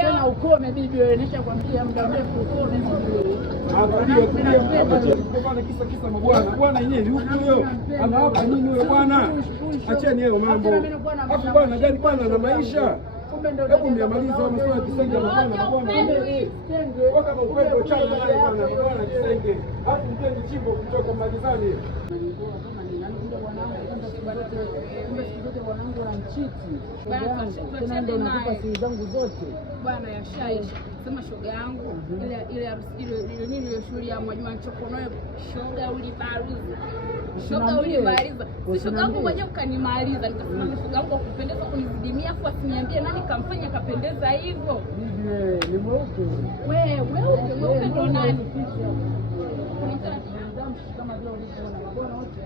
Tena ukome bibi wewe, nishakwambia muda mrefu ukome bibi wewe. Kisa mabwana. Bwana yenyewe yuko huyo. Ama hapa nini huyo bwana? Acheni hayo mambo. Hapo bwana gani bwana na maisha. Hebu mniamalize hapo msio kisenge na bwana. Kama upendo chana naye bwana. Bwana kisenge. Hapo mtende chimbo kutoka magizani. Wanangu wanamchiti bwana, ndio nakupa siri zangu zote bwana. Yashaisha sema shoga yangu ile nini ile shughuli ya Mwajuma Nchokonoe, shoga ulibaliza, si shoga yangu mwenyewe ukanimaliza. Nikasema shoga yangu akupendeza kunizidimia, kwa siniambie nani kamfanya kapendeza hivyo. Ni mweupe wewe ndo nani? Kama vile ulipoona mabwana wote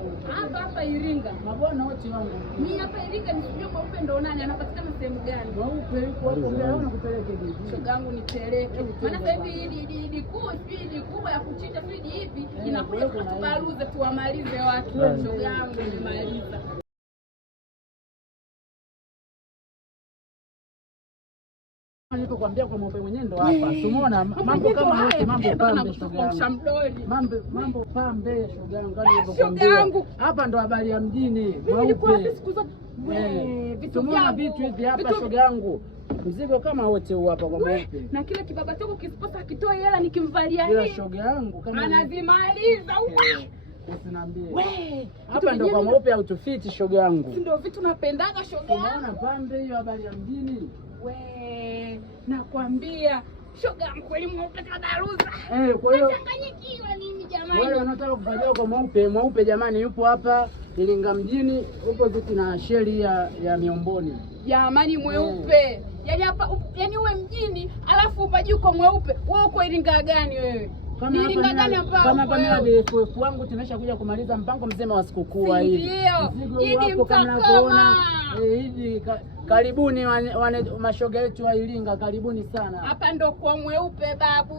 hapa Iringa, mabwana wote wangu mimi hapa Iringa, nisijue mweupe ndo nani, anapatikana sehemu gani? Mweupe yuko hapo mbele, au nakupeleke bibi? Shoga yangu nipeleke, maana sasa hivi idi kubwa ya kuchinja friji hivi inakuja kutubaruza tuwamalize watu. Shoga yangu nimaliza. Nilipokuambia kwa mweupe mwenyewe ndo hapa. Umeona mambo kama yote, mambo pambe shoga yangu. Mambo pambe shoga yangu, ngani nilipokuambia. Hapa ndo habari ya mjini. Mweupe. Tumeona vitu hivi hapa shoga yangu. Mzigo kama wote huu hapa kwa mweupe. Na kile kibaba chako kisiposa akitoa hela nikimvalia hii. Shoga yangu kama anazimaliza huko. Usiniambie. Hapa ndo kwa mweupe au tufiti shoga yangu. Si ndio vitu napendaga shoga yangu. Unaona pambe hiyo habari ya mjini. Nakwambia shoga yangu kweli mweupe kabaruza. Kwa hiyo changanyikiwa nini jamani? Wale wanataka kufanya kwa mweupe jamani, yupo hapa Iringa mjini, upo ziti na sheri ya Miomboni. Jamani mweupe. Yaani hapa yaani uwe mjini alafu upaji uko mweupe. Wewe uko Iringa gani wewe? Iringa gani hapa? Kama pana BFF wangu tumesha kuja kumaliza mpango mzima wa sikukuu hivi. Ndio. Idi mtakoma. Idi karibuni mashoga yetu wa Iringa, karibuni sana. Hapa ndo kwa mweupe babu.